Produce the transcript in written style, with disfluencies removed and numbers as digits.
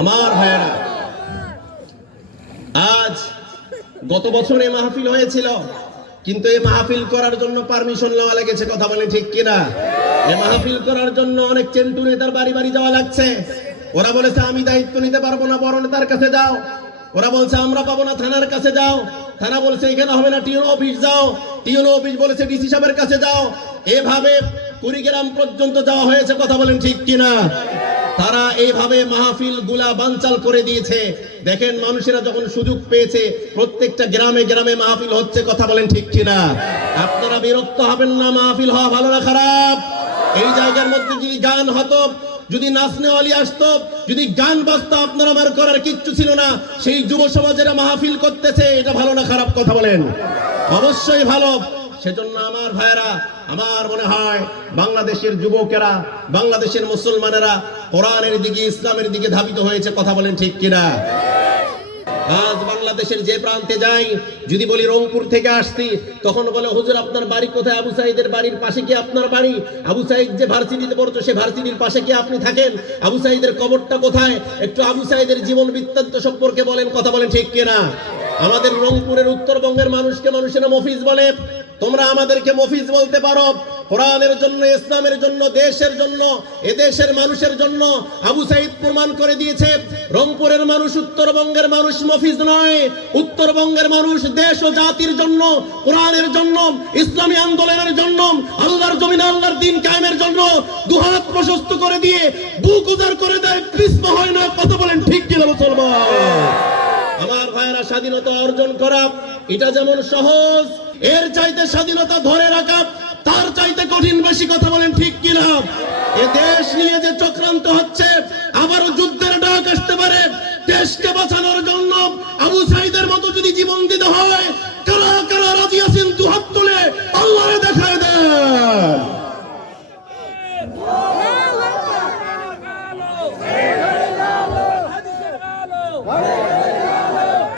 আমার ভাইয়েরা, আজ গত বছর এই মাহফিল হয়েছিল, কিন্তু এই মাহফিল করার জন্য পারমিশন নেওয়া লেগেছে। কথা বলে ঠিক কিনা? এই মাহফিল করার জন্য অনেক চেন্টু নেতার বাড়ি বাড়ি যাওয়া লাগছে। ওরা বলেছে আমি দায়িত্ব নিতে পারবো না, বড় নেতার কাছে যাও। ওরা বলছে আমরা পাবো না, থানার কাছে যাও। থানা বলছে এখানে হবে না, টিউনো অফিস যাও। টিউনো অফিস বলেছে ডিসি সাহেবের কাছে যাও। এভাবে কুড়িগ্রাম পর্যন্ত যাওয়া হয়েছে। কথা বলেন ঠিক কিনা? তারা এইভাবে মাহফিল গুলা বানচাল করে দিয়েছে। দেখেন, মানুষেরা যখন সুযোগ পেয়েছে প্রত্যেকটা গ্রামে গ্রামে মাহফিল হচ্ছে। কথা বলেন ঠিক কিনা? আপনারা বিরক্ত হবেন না? মাহফিল হওয়া ভালো না খারাপ? এই জায়গার মধ্যে যদি গান হতো, যদি নাচনেওয়ালি আসতো, যদি গান বাজতো, আপনার আমার করার কিচ্ছু ছিল না। সেই যুব সমাজেরা মাহফিল করতেছে, এটা ভালো না খারাপ? কথা বলেন। অবশ্যই ভালো। সেজন্য আমার ভাইয়েরা, আমার মনে হয় বাংলাদেশের যুবকেরা, বাংলাদেশের মুসলমানেরা কোরআনের দিকে, ইসলামের দিকে ধাবিত হয়েছে। কথা বলেন ঠিক কিনা? আজ বাংলাদেশের যে প্রান্তে যাই, যদি বলি রংপুর থেকে আসছি, তখন বলে হুজুর আপনার বাড়ি কোথায়? আবু সাইদের বাড়ির পাশে কি আপনার বাড়ি? আবু সাইদ যে ভার্সিটিতে পড়তো সে ভার্সিটির পাশে কি আপনি থাকেন? আবু সাইদের কবরটা কোথায়? একটু আবু সাইদের জীবন বৃত্তান্ত সম্পর্কে বলেন। কথা বলেন ঠিক কিনা? আমাদের রংপুরের উত্তরবঙ্গের মানুষকে মানুষেরা মফিজ বলে। তোমরা আমাদেরকে মফিজ বলতে পারো। কোরআনের জন্য, ইসলামের জন্য, দেশের জন্য, এদেশের মানুষের জন্য আবু সাইদ প্রমাণ করে দিয়েছে রংপুরের মানুষ, উত্তরবঙ্গের মানুষ মফিজ নয়। উত্তরবঙ্গের মানুষ দেশ ও জাতির জন্য, কোরআনের জন্য, ইসলামী আন্দোলনের জন্য, আল্লাহর জমিনে আল্লাহর দ্বীন কায়েমের জন্য দুহাত প্রশস্ত করে দিয়ে বুক উজাড় করে দেয়, কৃষ্ণ হয় না। কথা বলেন ঠিক কিনা মুসলমান? আমার ভাইয়েরা, স্বাধীনতা অর্জন করা এটা যেমন সহজ, এর চাইতে স্বাধীনতা ধরে রাখা তার চাইতে কঠিন বেশি। কথা বলেন ঠিক কিনা? এ দেশ নিয়ে যে চক্রান্ত হচ্ছে, আবারও যুদ্ধের ডাক আসতে পারে। দেশকে বাঁচানোর জন্য আবু সাইদের মতো যদি জীবন দিতে হয়, কারা কারা রাজি আছেন দুহাত তুলে আল্লাহরে দেখায়